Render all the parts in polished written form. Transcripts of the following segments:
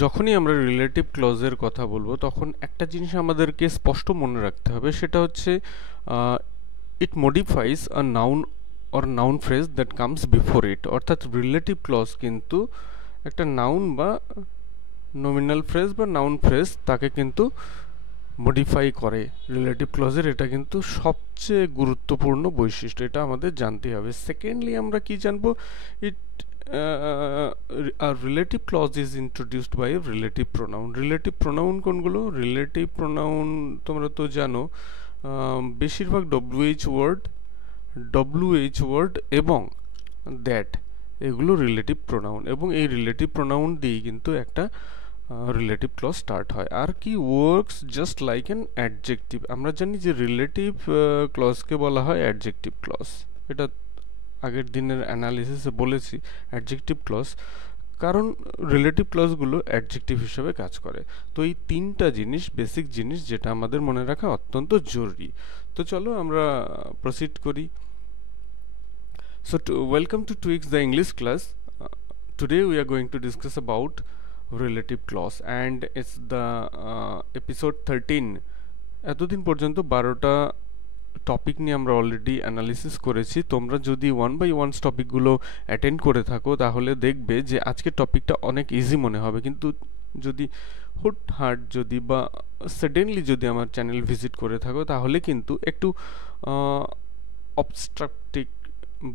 যখনই আমরা রিলেটিভ ক্লজের কথা বলবো তখন একটা জিনিস আমাদেরকে স্পষ্ট মনে রাখতে হবে, সেটা হচ্ছে it modifies a noun or noun phrase that comes before it. অর্থাৎ রিলেটিভ ক্লজ কিন্তু একটা নাউন বা নমিনাল ফ্রেজ বা নাউন ফ্রেজ তাকে কিন্তু মডিফাই করে। রিলেটিভ ক্লজের এটা কিন্তু সবচেয়ে গুরুত্বপূর্ণ বৈশিষ্ট্য, এটা আমাদের জানতে হবে। সেকেন্ডলি আমরা কি জানবো, it are relative clause is introduced by relative pronoun. Relative pronoun কোনগুলো? রিলেটিভ প্রোনাউন তোমরা তো জানো, বেশিরভাগ ডব্লিউএইচ ওয়ার্ড এবং দ্যাট, এগুলো রিলেটিভ প্রোনাউন, এবং এই রিলেটিভ প্রোনাউন দিয়েই কিন্তু একটা রিলেটিভ ক্লজ স্টার্ট হয়। আর কি works just like an adjective. আমরা জানি যে রিলেটিভ ক্লজকে বলা হয় অ্যাডজেক্টিভ ক্লজ, এটা আগের দিনের অ্যানালিসিসে বলেছি। অ্যাডজেক্টিভ ক্লজ কারণ রিলেটিভ ক্লজগুলো অ্যাডজেক্টিভ হিসেবে কাজ করে। তো এই তিনটা জিনিস, বেসিক জিনিস, যেটা আমাদের মনে রাখা অত্যন্ত জরুরি। তো চলো আমরা প্রসিড করি। So, welcome to Tweaks the English class. Today we are going to discuss about relative clause, and it's the episode 13. এতদিন পর্যন্ত 12টা টপিক নিয়ে আমরা অলরেডি অ্যানালিসিস করেছি। তোমরা যদি ওয়ান বাই ওয়ান টপিকগুলো অ্যাটেন্ড করে থাকো তাহলে দেখবে যে আজকের টপিকটা অনেক ইজি মনে হবে, কিন্তু যদি হুটহাট যদি বা সাডেনলি যদি আমার চ্যানেল ভিজিট করে থাকো তাহলে কিন্তু একটু obstructive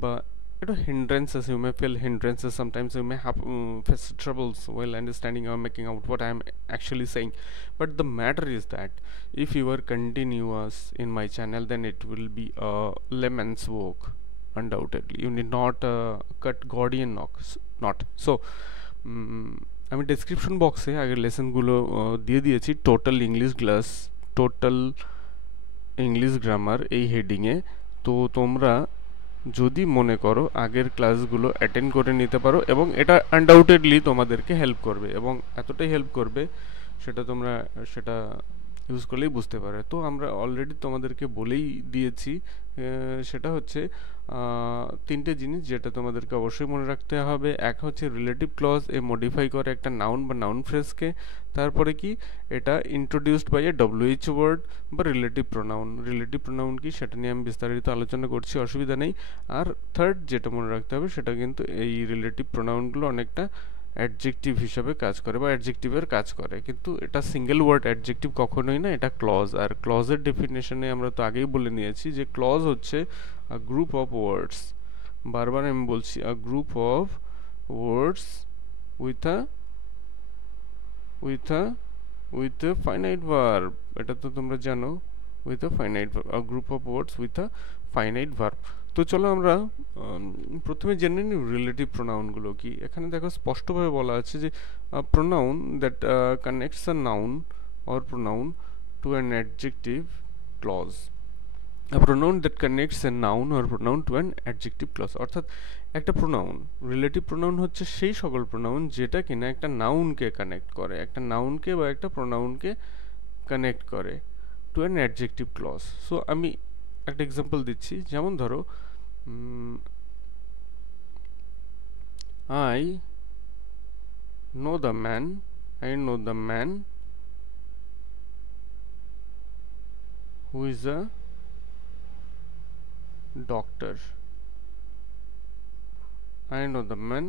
বা একটু hindrances, you may feel hindrances, sometimes you may have face troubles while understanding or making out what I am actually saying. But the matter is that if you are continuous in my channel, then it will be a layman's work, undoubtedly. You need not cut Gordian knocks, not so. আমি description বক্সে আগের লেসনগুলো দিয়ে দিয়েছি, total English class, total English grammar এই হেডিংয়ে। তো তোমরা যদি মনে করো আগের ক্লাসগুলো অ্যাটেন্ড করে নিতে পারো, এবং এটা আনডাউটেডলি তোমাদেরকে হেল্প করবে, এবং এতটাই হেল্প করবে সেটা ইউজ করলেই বুঝতে পারে। তো আমরা অলরেডি তোমাদেরকে বলেই দিয়েছি, সেটা হচ্ছে তিনটে জিনিস যেটা তোমাদেরকে অবশ্যই মনে রাখতে হবে। এক হচ্ছে রিলেটিভ ক্লজ, এ মডিফাই করে একটা নাউন বা নাউন ফ্রেজকে। তারপরে কি, এটা introduced by a WH word বা রিলেটিভ প্রোনাউন। রিলেটিভ প্রোনাউন কি সেটা নিয়ে আমি বিস্তারিত আলোচনা করছি, অসুবিধা নেই। আর থার্ড যেটা মনে রাখতে হবে, সেটা কিন্তু এই রিলেটিভ প্রোনাউনগুলো অনেকটা অ্যাডজেক্টিভ হিসাবে কাজ করে বা অ্যাডজেক্টিভের কাজ করে, কিন্তু এটা সিঙ্গেল ওয়ার্ড অ্যাডজেক্টিভ কখনোই না, এটা ক্লজ। আর ক্লজের ডেফিনেশনে আমরা তো আগেই বলে নিয়েছি যে ক্লজ হচ্ছে আ গ্রুপ অফ ওয়ার্ডস, বারবার আমি বলছি, a group of words with a with a with a finite verb. এটা তো তোমরা জানো, with a finite verb, a group of words with a finite verb. তো চলো আমরা প্রথমে জেনে নিই রিলেটিভ প্রোনাউনগুলো কি। এখানে দেখো স্পষ্টভাবে বলা আছে যে pronoun that connects a noun or pronoun to an adjective clause. A pronoun that connects a noun or pronoun to an adjective clause। অর্থাৎ একটা প্রোনাউন, রিলেটিভ প্রোনাউন হচ্ছে সেই সকল প্রোনাউন যেটা কিনা একটা নাউনকে কানেক্ট করে, একটা নাউনকে বা একটা প্রোনাউনকে কানেক্ট করে to an adjective clause. So আমি একটা এক্সাম্পল দিচ্ছি, যেমন ধরো I know the man, I know the man who is a doctor। I know the man,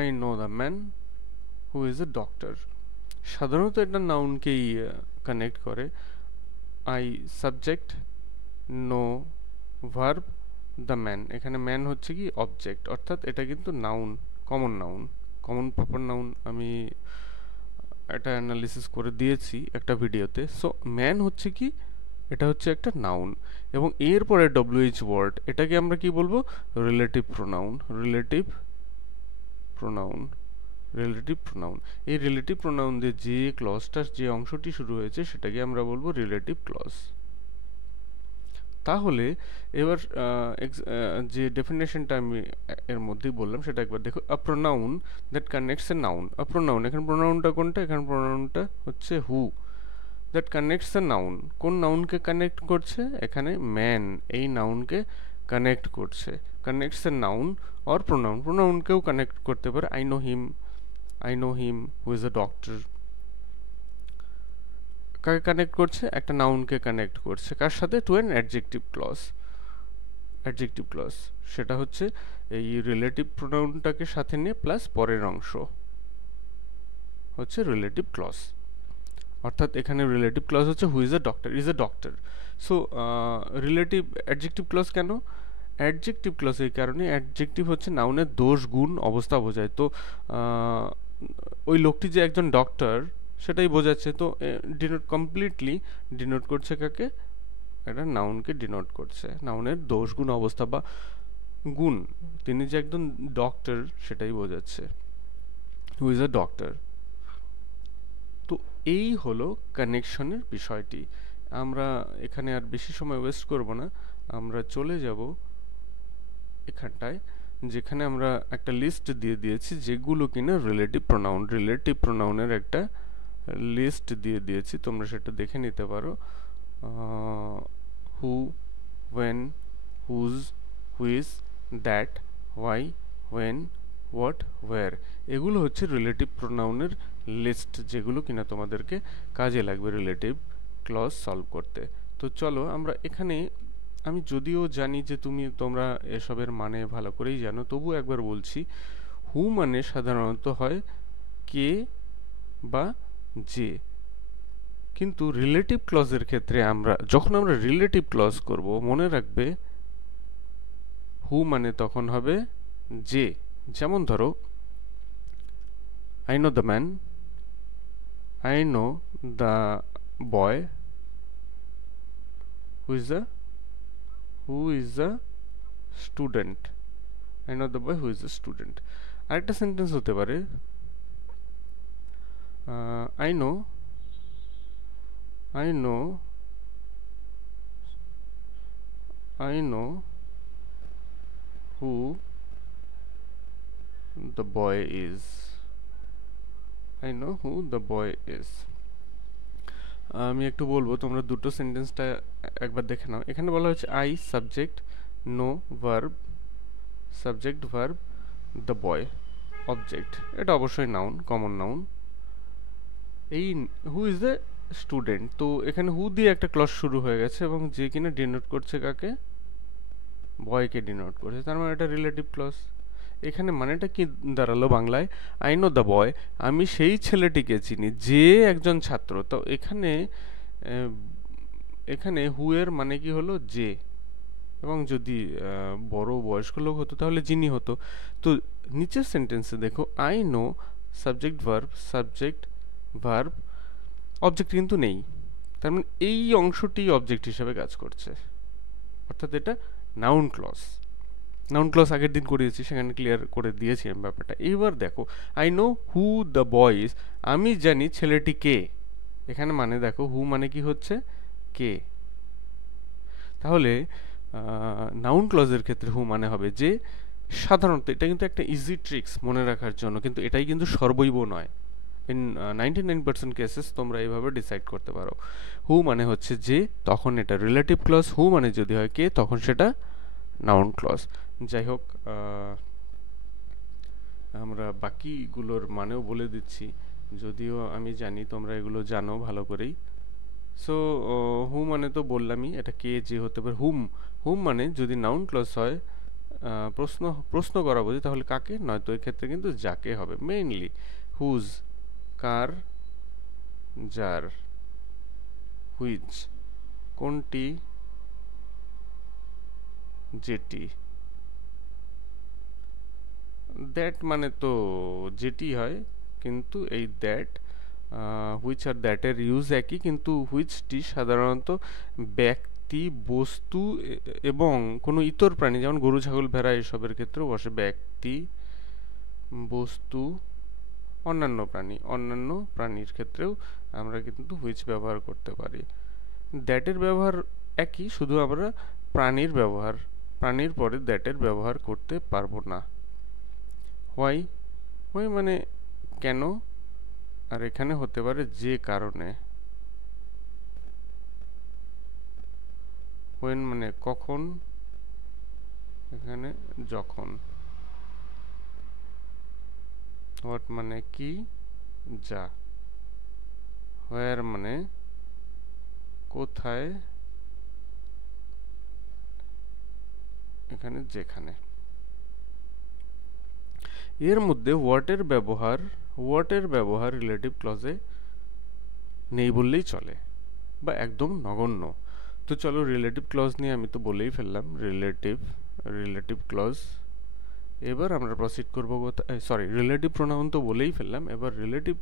I know the man who is a doctor। সাধারণত এটা নাউনকেই connect করে। I subject, know verb, the man. এখানে man হচ্ছে কি object, অর্থাৎ এটা কিন্তু নাউন, কমন প্রপার নাউন। আমি এটা অ্যানালিসিস করে দিয়েছি একটা ভিডিওতে। সো ম্যান হচ্ছে কি, এটা হচ্ছে একটা নাউন, এবং এরপরে ডব্লিউএইচ ওয়ার্ড, এটাকে আমরা কি বলবো, relative pronoun. Relative pronoun, relative pronoun. এই রিলেটিভ প্রোনাউন দিয়ে যে ক্লজটার যে অংশটি শুরু হয়েছে সেটাকে আমরা বলবো রিলেটিভ ক্লজ। তাহলে এবার যে ডেফিনেশনটা আমি এর মধ্যেই বললাম সেটা একবার দেখো। A pronoun that connects a noun. A pronoun, এখানে প্রোনাউনটা কোনটা? এখানে প্রোনাউনটা হচ্ছে who. That connects a noun, কোন নাউনকে কানেক্ট করছে? এখানে ম্যান এই নাউনকে কানেক্ট করছে। Connects a noun or pronoun, প্রোনাউনকেও কানেক্ট করতে পারে। I know him, I know him who is a doctor. কাকে কানেক্ট করছে? একটা নাউনকে কানেক্ট করছে কার সাথে? To an adjective clause. Adjective clause সেটা হচ্ছে এই রিলেটিভ প্রোনাউনটাকে সাথে নিয়ে প্লাস পরের অংশ হচ্ছে রিলেটিভ ক্লজ। অর্থাৎ এখানে রিলেটিভ ক্লজ হচ্ছে who is a doctor, is a doctor. So relative adjective clause কেন? অ্যাডজেক্টিভ ক্লজ এই কারণে, অ্যাডজেক্টিভ হচ্ছে নাউনের দোষ গুণ অবস্থা বোঝায়। তো ওই লোকটি যে একজন ডক্টর সেটাই বোঝাচ্ছে। তো ডিনোট কমপ্লিটলি ডিনোট করছে কাকে? একটা নাউনকে ডিনোট করছে, নাউনের দোষ গুণ অবস্থা বা গুণ। তিনি যে একজন ডক্টর সেটাই বোঝাচ্ছে, হু ইজ আ ডক্টর। তো এই হলো কানেকশনের বিষয়টি। আমরা এখানে আর বেশি সময় ওয়েস্ট করব না, আমরা চলে যাব এখানটায়, যেখানে আমরা একটা লিস্ট দিয়ে দিয়েছি যেগুলো কিনা রিলেটিভ প্রোনাউন, রিলেটিভ প্রোনাউনের একটা লিস্ট দিয়ে দিয়েছি, তোমরা সেটা দেখে নিতে পারো। Who, when, whose, which, that, why, when, what, where, এগুলো হচ্ছে রিলেটিভ প্রোনাউনের লিস্ট, যেগুলো কিনা তোমাদেরকে কাজে লাগবে রিলেটিভ ক্লজ সলভ করতে। তো চলো আমরা এখানে, আমি যদিও জানি যে তোমরা এসবের মানে ভালো করেই জানো, তবু একবার বলছি। হু মানে সাধারণত হয় কে বা যে, কিন্তু রিলেটিভ ক্লজের ক্ষেত্রে যখন আমরা রিলেটিভ ক্লজ করব, মনে রাখবে হু মানে তখন হবে যে। যেমন ধরো, I know the man, I know the boy who is the student, I know the boy who is the student. আরেকটা সেন্টেন্স হতে পারে, I no I know I know who the boy is. I know who the boy is. আমি একটু বলবো, তোমরা দুটো সেন্টেন্সটা একবার দেখে নাও। এখানে বলা হচ্ছে I subject, know verb, subject verb, the boy object. এটা অবশ্যই নাউন, কমন নাউন। এই হু ইজ দ্য স্টুডেন্ট, তো এখানে হু দিয়ে একটা ক্লজ শুরু হয়ে গেছে এবং যে কিনা ডিনোট করছে কাকে? বয়কে ডিনোট করছে, তার মানে এটা রিলেটিভ ক্লজ। এখানে মানেটা কি দাঁড়ালো বাংলায়? আই নো দ্য বয়, আমি সেই ছেলেটিকে চিনি যে একজন ছাত্র। তো এখানে এখানে হু এর মানে কি হলো? যে। এবং যদি বড় বয়স্ক লোক হতো তাহলে যিনি হতো। তো নিচের সেন্টেন্সে দেখো, I know subject verb object কিন্তু নেই, তার মানে এই অংশটি অবজেক্ট হিসেবে কাজ করছে, অর্থাৎ এটা নাউন ক্লজ। নাউন ক্লজ আগের দিন করিয়েছি, সেখানে ক্লিয়ার করে দিয়েছি আমি ব্যাপারটা। এইবার দেখো, I know who the boy is, আমি জানি ছেলেটি কে। এখানে মানে দেখো, হু মানে কি হচ্ছে? কে। তাহলে নাউন ক্লজের ক্ষেত্রে হু মানে হবে যে। সাধারণত এটা কিন্তু একটা ইজি ট্রিক্স মনে রাখার জন্য, কিন্তু এটাই কিন্তু সর্বৈব নয়। ইন 99% কেসেস তোমরা এইভাবে ডিসাইড করতে পারো। হু মানে হচ্ছে যে, তখন এটা রিলেটিভ ক্লজ। হু মানে যদি হয় কে, তখন সেটা নাউন ক্লজ। যাই হোক, আমরা বাকিগুলোর মানেও বলে দিচ্ছি, যদিও আমি জানি তোমরা এগুলো জানো ভালো করেই। সো হু মানে তো বললামই, এটা কে যে হতে পারে। হুম মানে যদি নাউন ক্লজ হয়, প্রশ্ন করা বোঝে, তাহলে কাকে, নয়তো এক্ষেত্রে কিন্তু যাকে হবে মেইনলি। হুজ কার, যার, হুইচ কোনটি, যেটি, দ্যাট মানে তো যেটি হয়, কিন্তু এই দ্যাট, হুইচ আর দ্যাটের ইউজ একই, কিন্তু হুইচটি সাধারণত ব্যক্তি, বস্তু এবং কোনো ইতর প্রাণী, যেমন গরু, ছাগল, ভেড়া এসবের ক্ষেত্রেও বসে। ব্যক্তি, বস্তু, অন্যান্য প্রাণীর ক্ষেত্রেও আমরা কিন্তু হুইচ ব্যবহার করতে পারি। দ্যাটের ব্যবহার একই, শুধু আমরা প্রাণীর পরে দ্যাটের ব্যবহার করতে পারবো না। হোয়াই, মানে কেন, আর এখানে হতে পারে যে কারণে। হোয়েন মানে কখন, এখানে যখন। হোয়াট মানে কি, যা, হোয়ার মানে কোথায়, এখানে যেখানে। এর মধ্যে হোয়াটের ব্যবহার রিলেটিভ ক্লজে নেই বললেই চলে, বা একদম নগণ্য। তো চলো রিলেটিভ ক্লজ নিয়ে আমি তো বলেই ফেললাম, রিলেটিভ ক্লজ। এবার আমরা প্রসিড করবো, সরি রিলেটিভ প্রোনাউন তো বলেই ফেললাম, এবার রিলেটিভ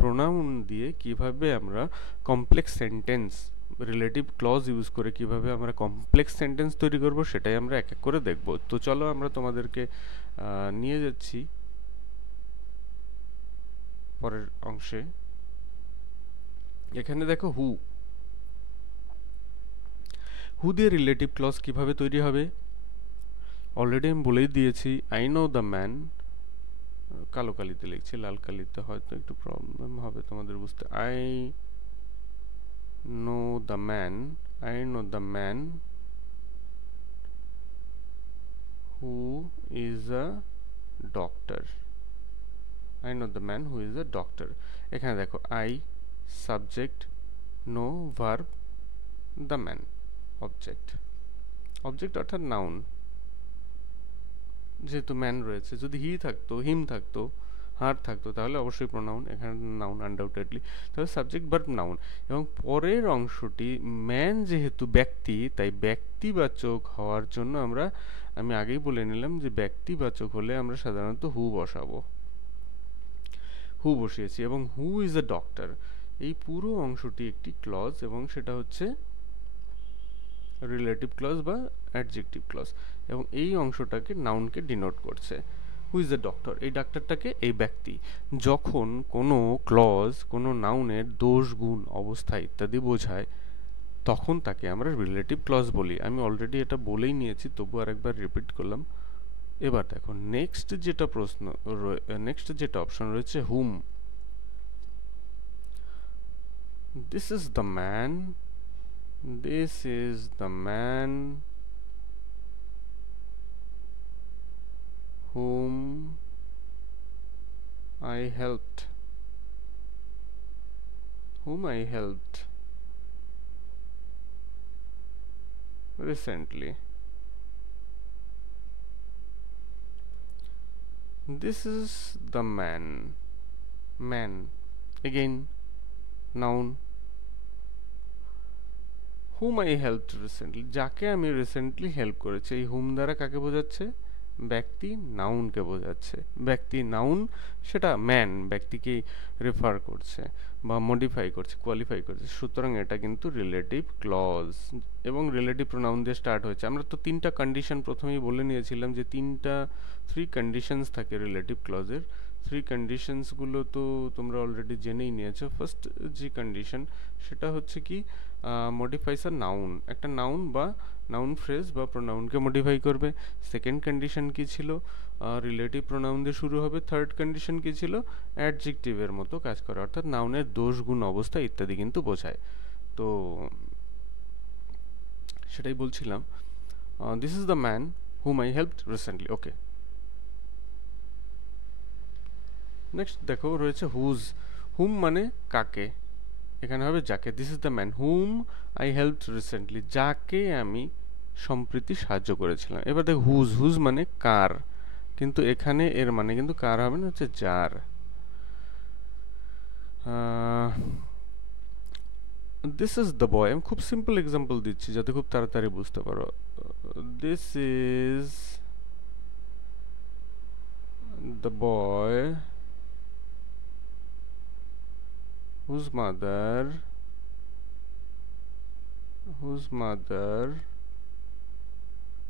প্রোনাউন দিয়ে কিভাবে আমরা complex sentence, relative clause use করে কিভাবে আমরা কমপ্লেক্স সেন্টেন্স তৈরি করব সেটাই আমরা এক এক করে দেখব। তো চলো আমরা তোমাদেরকে নিয়ে যাচ্ছি পরের অংশে। এখানে দেখো হু দিয়ে রিলেটিভ ক্লজ কিভাবে তৈরি হবে অলরেডি আমি বলেই দিয়েছি। আই নো দ্য ম্যান, কালো কালিতে লিখছি, লাল কালিতে হয়তো একটু প্রবলেম হবে তোমাদের বুঝতে। know the I know the man who is a doctor. I know the man who is a doctor. এখানে দেখো I subject, know verb, the man object অর্থাৎ নাউন। যেহেতু ম্যান রয়েছে, যদি হি থাকতো, হিম থাকতো, হার থাকতো, তাহলে অবশ্যই প্রোনাউন, এখানে নাউন আনডাউটেডলি। তাহলে সাবজেক্ট ভার্ব নাউন, এবং পরের অংশটি ম্যান যেহেতু ব্যক্তি, তাই ব্যক্তিবাচক হওয়ার জন্য আমি আগেই বলে নিলাম যে ব্যক্তিবাচক হলে আমরা সাধারণত হু বসাবো, হু বসিয়েছি। এবং হু ইজ এ ডক্টর, এই পুরো অংশটি একটি ক্লজ, এবং সেটা হচ্ছে রিলেটিভ ক্লজ বা অ্যাডজেক্টিভ ক্লজ, এবং এই অংশটাকে নাউনকে ডিনোট করছে। হু ইজ দ্য ডক্টর, এই ডাক্তারটাকে এই ব্যক্তি। যখন কোনো ক্লজ কোনো নাউনের দোষ, গুণ, অবস্থা ইত্যাদি বোঝায়, তখন তাকে আমরা রিলেটিভ ক্লজ বলি। আমি অলরেডি এটা বলেই নিয়েছি, তবু আরেকবার রিপিট করলাম। এবার দেখো নেক্সট যেটা অপশন রয়েছে hmm. This is the man, this is the man whom I helped recently. This is the man again noun, whom I helped recently, যাকে আমি রিসেন্টলি হেল্প করেছি। এই হুম দ্বারা কাকে বোঝাচ্ছে? ব্যক্তি নাউনকে বোঝাচ্ছে। ব্যক্তি নাউন, সেটা ম্যান ব্যক্তিকেই রেফার করছে বা মডিফাই করছে, কোয়ালিফাই করছে। সুতরাং এটা কিন্তু রিলেটিভ ক্লজ, এবং রিলেটিভ প্রোনাউন দিয়ে স্টার্ট হয়েছে। আমরা তো তিনটা কন্ডিশন প্রথমেই বলে নিয়েছিলাম যে থ্রি কন্ডিশনস থাকে রিলেটিভ ক্লজের। থ্রি কন্ডিশনসগুলো তো তোমরা অলরেডি জেনেই নিয়েছো। ফার্স্ট যে কন্ডিশন, সেটা হচ্ছে কি মডিফাইস আ নাউন, একটা নাউন বা নাউন ফ্রেজ বা প্রোনাউনকে মডিফাই করবে। সেকেন্ড কন্ডিশন কি ছিল? রিলেটিভ প্রোনাউন দিয়ে শুরু হবে। থার্ড কন্ডিশন কি ছিল? অ্যাডজেক্টিভের মতো কাজ করে, অর্থাৎ নাউনের দোষ, গুণ, অবস্থা ইত্যাদি কিন্তু বোঝায়। তো সেটাই বলছিলাম। This is the man hmm I helped recently. Okay, next দেখো রয়েছে হুম মানে কাকে, এখানে হবে যাকে। This is the man hmm I helped recently, যাকে আমি সম্প্রতি সাহায্য করেছিলাম। এবার দেখো হুজ মানে কার, কিন্তু এখানে এর মানে কিন্তু কার হবে না, হচ্ছে যার। দিস ইজ দ্য বয়, আমি খুব সিম্পল এক্সাম্পল দিচ্ছি যাতে খুব তাড়াতাড়ি বুঝতে পারো। This is the boy whose mother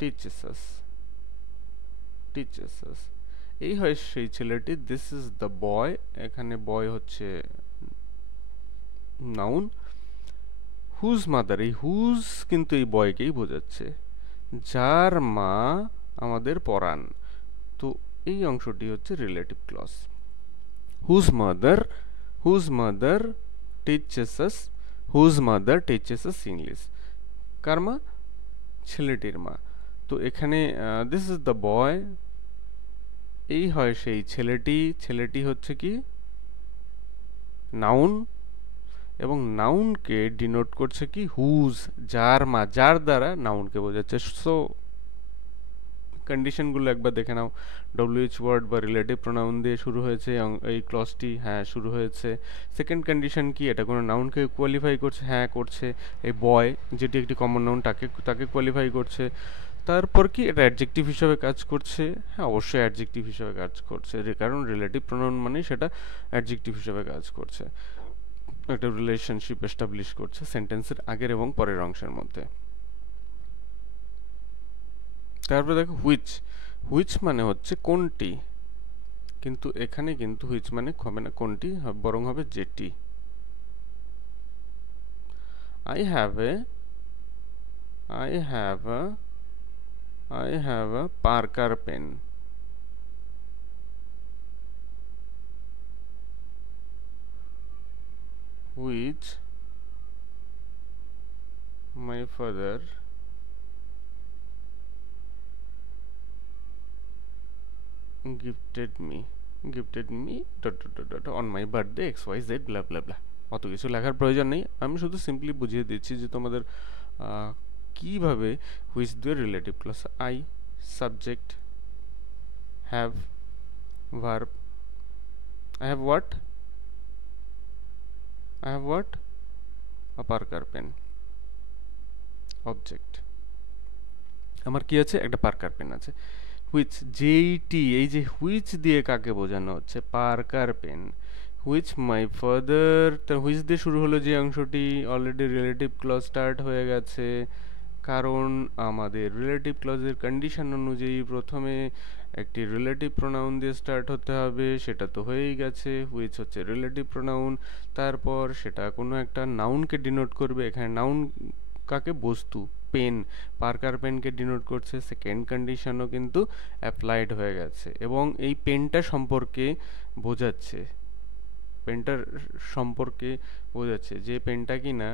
teaches us এই হয় সেই ছেলেটি। দিস ইজ দ্য বয়, এখানে বয় হচ্ছে নাউন। হুজ মাদার, এই হুজ কিন্তু এই বয়কেই বোঝাচ্ছে, যার মা আমাদের পড়ান। তো এই অংশটি হচ্ছে relative clause. Whose mother teaches us English, কার মা? ছেলেটির মা। তো এখানে দিস ইজ দ্য বয় এই হয় সেই ছেলেটি, ছেলেটি হচ্ছে কি নাউন, এবং নাউনকে ডিনোট করছে কি হুজ, যার দ্বারা নাউনকে বোঝাচ্ছে। সো কন্ডিশনগুলো একবার দেখে নাও। ডব্লিউএইচ ওয়ার্ড বা রিলেটিভ প্রোনাউন দিয়ে শুরু হয়েছে এই ক্লজটি, হ্যাঁ শুরু হয়েছে। সেকেন্ড কন্ডিশন কি, এটা কোনো নাউনকে কোয়ালিফাই করছে, হ্যাঁ করছে। এই বয় যেটি একটি কমন নাউন, তাকে তাকে কোয়ালিফাই করছে। তারপর কি এটা অ্যাডজেক্টিভ হিসাবে কাজ করছে, হ্যাঁ অবশ্যই অ্যাডজেক্টিভ হিসাবে কাজ করছে, কারণ রিলেটিভ প্রোনাউন মানে সেটা অ্যাডজেক্টিভ হিসাবে কাজ করছে, একটা রিলেশনশিপ এস্টাবলিশ করছে সেন্টেন্সের আগের এবং পরের অংশের মধ্যে। তারপরে দেখো হুইচ, হুইচ মানে হচ্ছে কোনটি, কিন্তু এখানে কিন্তু হুইচ মানে হবে না কোনটি, বরং হবে যেটি। I have a, I have a, I have a Parker pen. Which my father gifted me, gifted me dot dot dot dot on my birthday X Y Z blah blah blah. অত কিছু লেখার প্রয়োজন নেই, আমি শুধু simply বুঝিয়ে দিচ্ছি যে তোমাদের কিভাবে হুইচ দিয়ে relative clause I, subject, have, verb. I have what, I have what, a Parker pen, object. আমার কি আছে, একটা পার্কার পেন আছে। হুইচ, যেইটি, এই যে হুইচ দিয়ে কাকে বোঝানো হচ্ছে, Parker pen. Which my father, তার হুইচ দিয়ে শুরু হলো যে অংশটি, অলরেডি রিলেটিভ ক্লজ স্টার্ট হয়ে গেছে, কারণ আমাদের রিলেটিভ ক্লজের কন্ডিশন অনুযায়ী প্রথমে একটি রিলেটিভ প্রোনাউন দিয়ে স্টার্ট হতে হবে, সেটা তো হয়েই গেছে, হুইচ হচ্ছে রিলেটিভ প্রোনাউন। তারপর সেটা কোনো একটা নাউনকে ডিনোট করবে, এখানে নাউন কাকে, বস্তু, পেন, পার্কার পেনকে ডিনোট করছে। সেকেন্ড কন্ডিশনও কিন্তু অ্যাপ্লাইড হয়ে গেছে, এবং এই পেনটা সম্পর্কে বোঝাচ্ছে, পেনটার সম্পর্কে বোঝাচ্ছে যে পেনটা কি না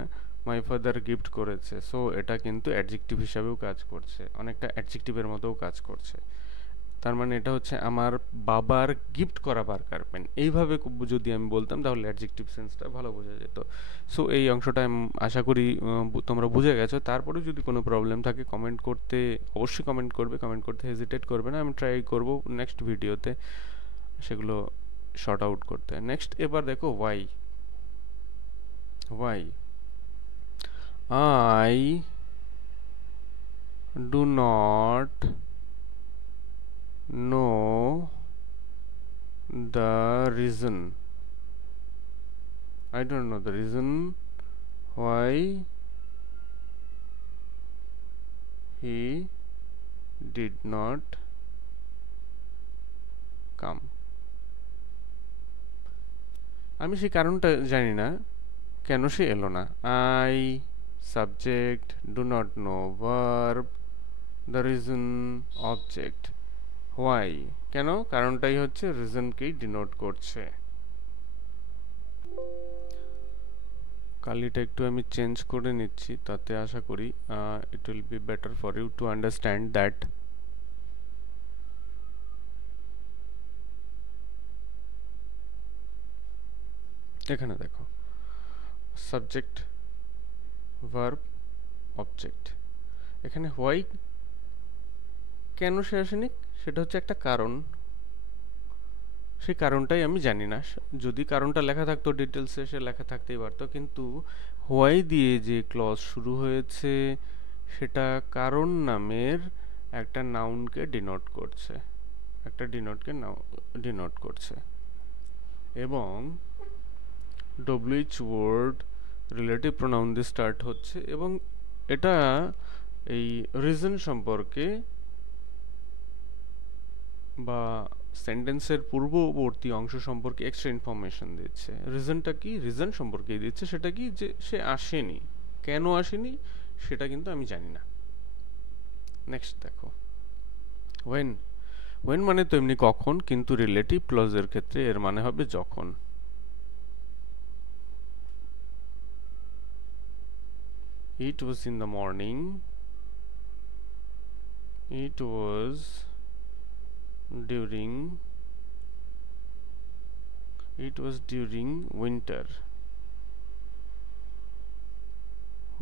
মাই ফাদার গিফট করেছে। সো এটা কিন্তু অ্যাডজেক্টিভ হিসাবেও কাজ করছে, অনেকটা অ্যাডজেক্টিভের মতোও কাজ করছে। তার মানে এটা হচ্ছে আমার বাবার গিফট করা পার্কার পেন, এইভাবে যদি আমি বলতাম তাহলে অ্যাডজেক্টিভ সেন্সটা ভালো বোঝা যেত। সো এই অংশটা আমি আশা করি তোমরা বুঝে গেছো। তারপরে যদি কোনো প্রবলেম থাকে কমেন্ট করতে, অবশ্যই কমেন্ট করবে, কমেন্ট করতে হেজিটেট করবে না, আমি ট্রাই করব নেক্সট ভিডিওতে সেগুলো শর্ট আউট করতে। নেক্সট এবার দেখো why, why I do not know the reason, I don't know the reason why he did not come. আমি সেই কারণটা জানি না কেন সে এলো না। I subject, do not no verb, the reason object, why কেন, কারণটাই হচ্ছে রিজনকেই ডিনোট করছে। কালিটা একটু আমি চেঞ্জ করে নিচ্ছি, তাতে আশা করি it will be better for you to understand that. এখানে দেখো সাবজেক্ট, ভার্ব, অবজেক্ট। এখানে হোয়াই, কেন সে আসেনি, সেটা হচ্ছে একটা কারণ, সেই কারণটাই আমি জানি না। যদি কারণটা লেখা থাকতো ডিটেলসে সে লেখা থাকতেই পারতো, কিন্তু হোয়াই দিয়ে যে ক্লজ শুরু হয়েছে সেটা কারণ নামের একটা নাউনকে ডিনোট করছে, একটা ডিনোট করছে। এবং ডব্লিউএইচ ওয়ার্ড রিলেটিভ প্রোনাউন দিয়ে স্টার্ট হচ্ছে, এবং এটা এই রিজন সম্পর্কে বা সেন্টেন্সের পূর্ববর্তী অংশ সম্পর্কে এক্সট্রা ইনফরমেশন দিচ্ছে। রিজনটা কি, রিজন সম্পর্কে দিচ্ছে, সেটা কি যে সে আসেনি, কেন আসেনি সেটা কিন্তু আমি জানি না। নেক্সট দেখো ওয়েন, ওয়েন মানে তো এমনি কখন, কিন্তু রিলেটিভ ক্লজের ক্ষেত্রে এর মানে হবে যখন। It was in the morning, it was during winter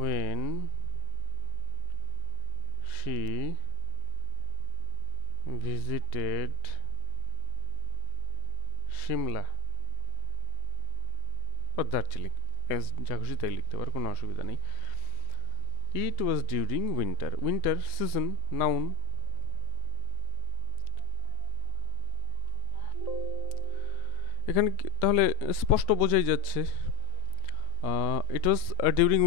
when she visited Shimla or Darjeeling, as যা খুশি তাই লিখতে পারো, কোনো অসুবিধা নেই। It was during winter season, noun। এখানে তাহলে স্পষ্ট বোঝাই যাচ্ছে ইট ওয়াজ ডিউরিং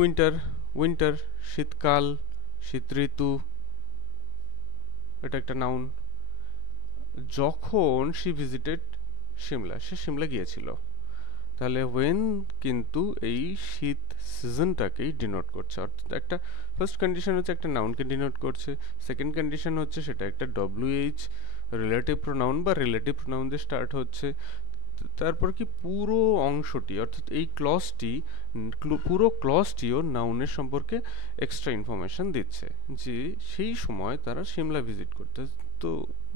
উইন্টার শীতকাল, শীত ঋতু, এটা একটা নাউন। যখন শি ভিজিটেড সিমলা, সে সিমলা গিয়েছিল। তাহলে ওয়েন কিন্তু এই শীত সিজনটাকেই ডিনোট করছে, অর্থাৎ একটা ফার্স্ট কন্ডিশন হচ্ছে একটা নাউনকে ডিনোট করছে, সেকেন্ড কন্ডিশন হচ্ছে সেটা একটা WH রিলেটিভ প্রোনাউন বা রিলেটিভ প্রোনাউন দিয়ে স্টার্ট হচ্ছে। তারপর কি পুরো অংশটি অর্থাৎ এই ক্লজটি, পুরো ক্লজটিও নাউনের সম্পর্কে এক্সট্রা ইনফরমেশন দিচ্ছে যে সেই সময় তারা সিমলা ভিজিট করতে। তো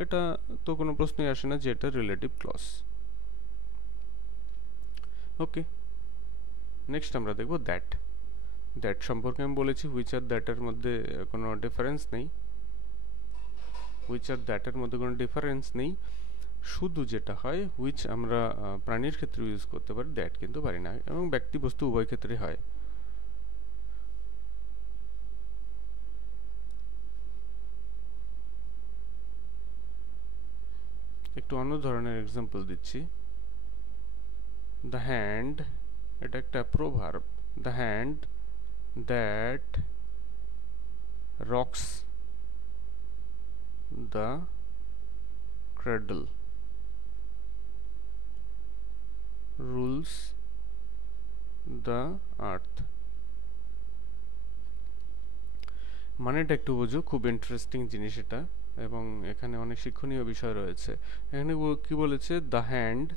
এটা তো কোনো প্রশ্নই আসে না যে এটা রিলেটিভ ক্লজ। ওকে, নেক্সট আমরা দেখব দ্যাট সম্পর্কে আমি বলেছি হুইচ আর দ্যাটের মধ্যে কোনো ডিফারেন্স নেই, শুধু যেটা হয় হুইচ আমরা প্রাণীর ক্ষেত্রে ইউজ করতে পারি, দ্যাট কিন্তু পারি না, এবং ব্যক্তি বস্তু উভয় ক্ষেত্রে হয়। একটু অন্য ধরনের এক্সাম্পল দিচ্ছি। দ্য হ্যান্ড, এটা একটা proverb, the hand that rocks the cradle rules the earth। মানেটা একটু বোঝো, খুব ইন্টারেস্টিং জিনিস এটা, এবং এখানে অনেক শিক্ষণীয় বিষয় রয়েছে। এখানে কি বলেছে, the hand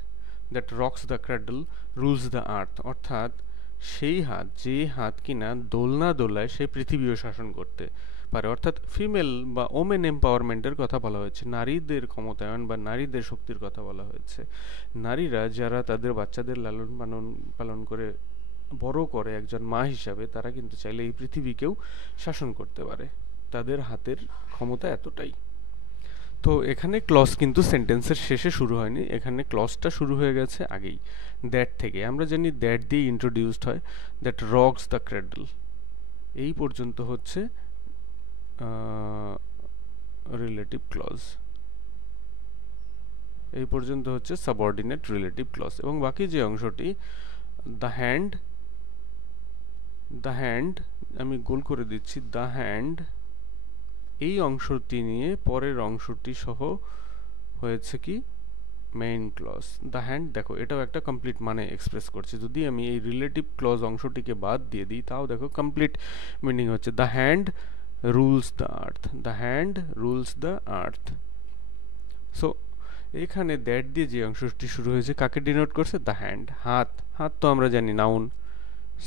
that rocks the cradle rules the earth, অর্থাৎ সেই হাত, যে হাত কিনা দোলনা দোলায় সেই পৃথিবীও শাসন করতে পারে, অর্থাৎ ফিমেল বা ওমেন এম্পাওয়ারমেন্টের কথা বলা হয়েছে, নারীদের ক্ষমতায়ন বা নারীদের শক্তির কথা বলা হয়েছে। নারীরা যারা তাদের বাচ্চাদের লালন পালন করে বড় করে একজন মা হিসাবে, তারা কিন্তু চাইলে এই পৃথিবীকেও শাসন করতে পারে, তাদের হাতের ক্ষমতা এতটাই। তো এখানে ক্লজ কিন্তু সেন্টেন্সের শেষে শুরু হয়নি, এখানে ক্লজটা শুরু হয়ে গেছে আগেই, দ্যাট থেকে। আমরা জানি দ্যাট দিয়ে ইন্ট্রোডিউসড হয়, দ্যাট রক্স দ্য ক্র্যাডল, এই পর্যন্ত হচ্ছে রিলেটিভ ক্লজ, এই পর্যন্ত হচ্ছে সাবঅর্ডিনেট রিলেটিভ ক্লজ, এবং বাকি যে অংশটি দ্য হ্যান্ড আমি গোল করে দিচ্ছি, দ্য হ্যান্ড এই অংশটি নিয়ে পরের অংশটি সহ হয়েছে কি মেইন ক্লজ। দ্য হ্যান্ড, দেখো এটাও একটা কমপ্লিট মানে এক্সপ্রেস করছে, যদি আমি এই রিলেটিভ ক্লজ অংশটিকে বাদ দিয়ে দিই তাও দেখো কমপ্লিট মিনিং হচ্ছে the hand rules the earth, the hand rules the earth. So এখানে দ্যাট দিয়ে যে অংশটি শুরু হয়েছে কাকে ডিনোট করছে, দ্য হ্যান্ড, হাত। হাত তো আমরা জানি নাউন,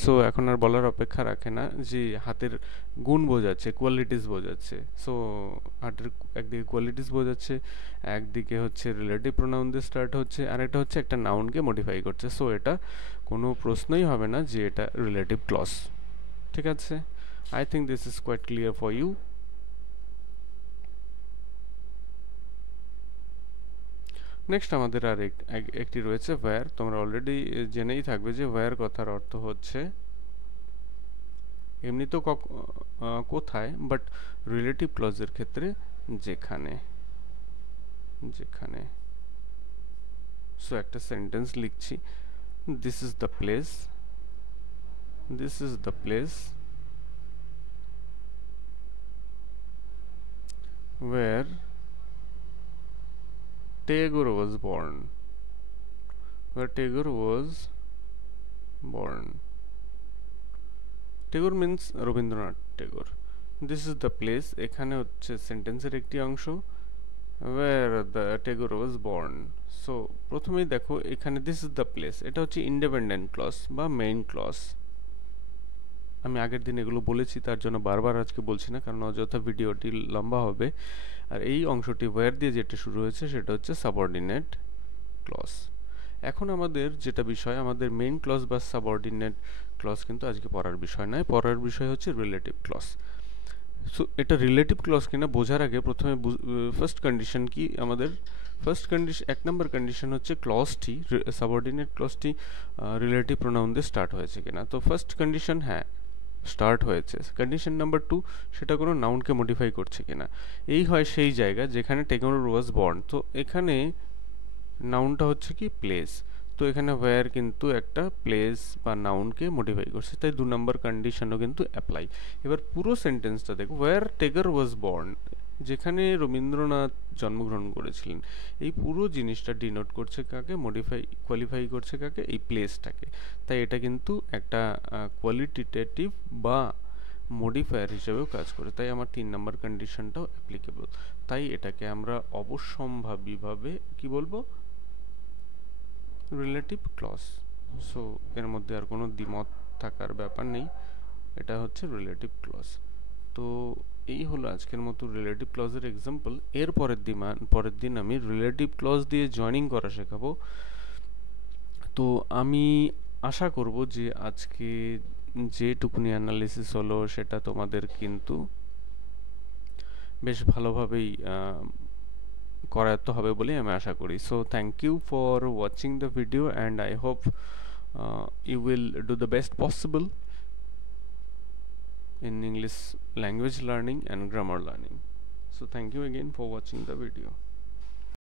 সো এখন আর বলার অপেক্ষা রাখে না যে হাতের গুণ বোঝাচ্ছে, কোয়ালিটিস বোঝাচ্ছে। সো হাতের একদিকে কোয়ালিটিস বোঝাচ্ছে, একদিকে হচ্ছে রিলেটিভ প্রোনাউন দিয়ে স্টার্ট হচ্ছে, আর এটা হচ্ছে একটা নাউনকে মডিফাই করছে। সো এটা কোনো প্রশ্নই হবে না যে এটা রিলেটিভ ক্লজ। ঠিক আছে, I think this is quite clear for you. Next আমাদের আর একটি রয়েছে ওয়্যার। তোমরা অলরেডি জেনেই থাকবে যে ওয়্যার কথার অর্থ হচ্ছে এমনি তো কোথায়, বাট রিলেটিভ ক্লজের ক্ষেত্রে যেখানে। সো একটা সেন্টেন্স লিখছি, this is the place where Tagore was born. Tagore means Rabindranath Tagore. This is the place, এখানে হচ্ছে সেন্টেন্সের একটি অংশ, where the Tagore was born। So প্রথমেই দেখো এখানে দিস ইজ দ্য প্লেস, এটা হচ্ছে ইন্ডিপেন্ডেন্ট ক্লজ বা মেইন ক্লজ। আমি আগের দিন এগুলো বলেছি, তার জন্য বারবার আজকে বলছি না, কারণ অযথা ভিডিওটি লম্বা হবে। আর এই অংশটি ওয়্যার দিয়ে যেটা শুরু হয়েছে সেটা হচ্ছে সাবঅর্ডিনেট ক্লজ। এখন আমাদের যেটা বিষয়, আমাদের মেইন ক্লজ বা সাবঅর্ডিনেট ক্লজ কিন্তু আজকে পড়ার বিষয় নয়, পড়ার বিষয় হচ্ছে রিলেটিভ ক্লজ। সো এটা রিলেটিভ ক্লজ কিনা বোঝার আগে প্রথমে ফার্স্ট কন্ডিশন কি আমাদের, ফার্স্ট কন্ডিশন, এক নম্বর কন্ডিশন হচ্ছে ক্লজটি, সাবঅর্ডিনেট ক্লজটি রিলেটিভ প্রোনাউন দিয়ে স্টার্ট হয়েছে কিনা। তো ফার্স্ট কন্ডিশন হ্যাঁ স্টার্ট হয়েছে। কন্ডিশন নাম্বার 2, সেটা কোনো নাউনকে মডিফাই করছে কিনা। এই হয় সেই জায়গা যেখানে টেগোর ওয়াজ বর্ন। তো এখানে নাউনটা হচ্ছে কি প্লেস, তো এখানে ওয়্যার কিন্তু একটা প্লেস বা নাউনকে মডিফাই করছে, তাই 2 নম্বর কন্ডিশনও কিন্তু অ্যাপ্লাই। এবার পুরো সেন্টেন্সটা দেখো, ওয়্যার টেগর ওয়াজ বর্ন, যেখানে রবীন্দ্রনাথ জন্মগ্রহণ করেছিলেন, এই পুরো জিনিসটা ডিনোট করছে কাকে, কোয়ালিফাই করছে কাকে, এই প্লেসটাকে। তাই এটা কিন্তু একটা কোয়ালিটেটিভ বা মডিফায়ার হিসেবেও কাজ করে, তাই আমার 3 নম্বর কন্ডিশনটাও অ্যাপ্লিকেবল। তাই এটাকে আমরা অবশ্যম্ভাবীভাবে কি বলবো, রিলেটিভ ক্লজ। সো এর মধ্যে আর কোনো দ্বিমত থাকার ব্যাপার নেই, এটা হচ্ছে রিলেটিভ ক্লজ। তো এই হলো আজকের মতো রিলেটিভ ক্লজের এক্সাম্পল। এর পরের দিন আমি রিলেটিভ ক্লজ দিয়ে জয়েনিং করা শেখাবো। তো আমি আশা করব যে আজকে যেটুকুনি অ্যানালিসিস হলো সেটা তোমাদের কিন্তু বেশ ভালোভাবেই করাতে হবে বলে আমি আশা করি। So thank you for watching the video and I hope you will do the best possible in English language learning and grammar learning. So thank you again for watching the video.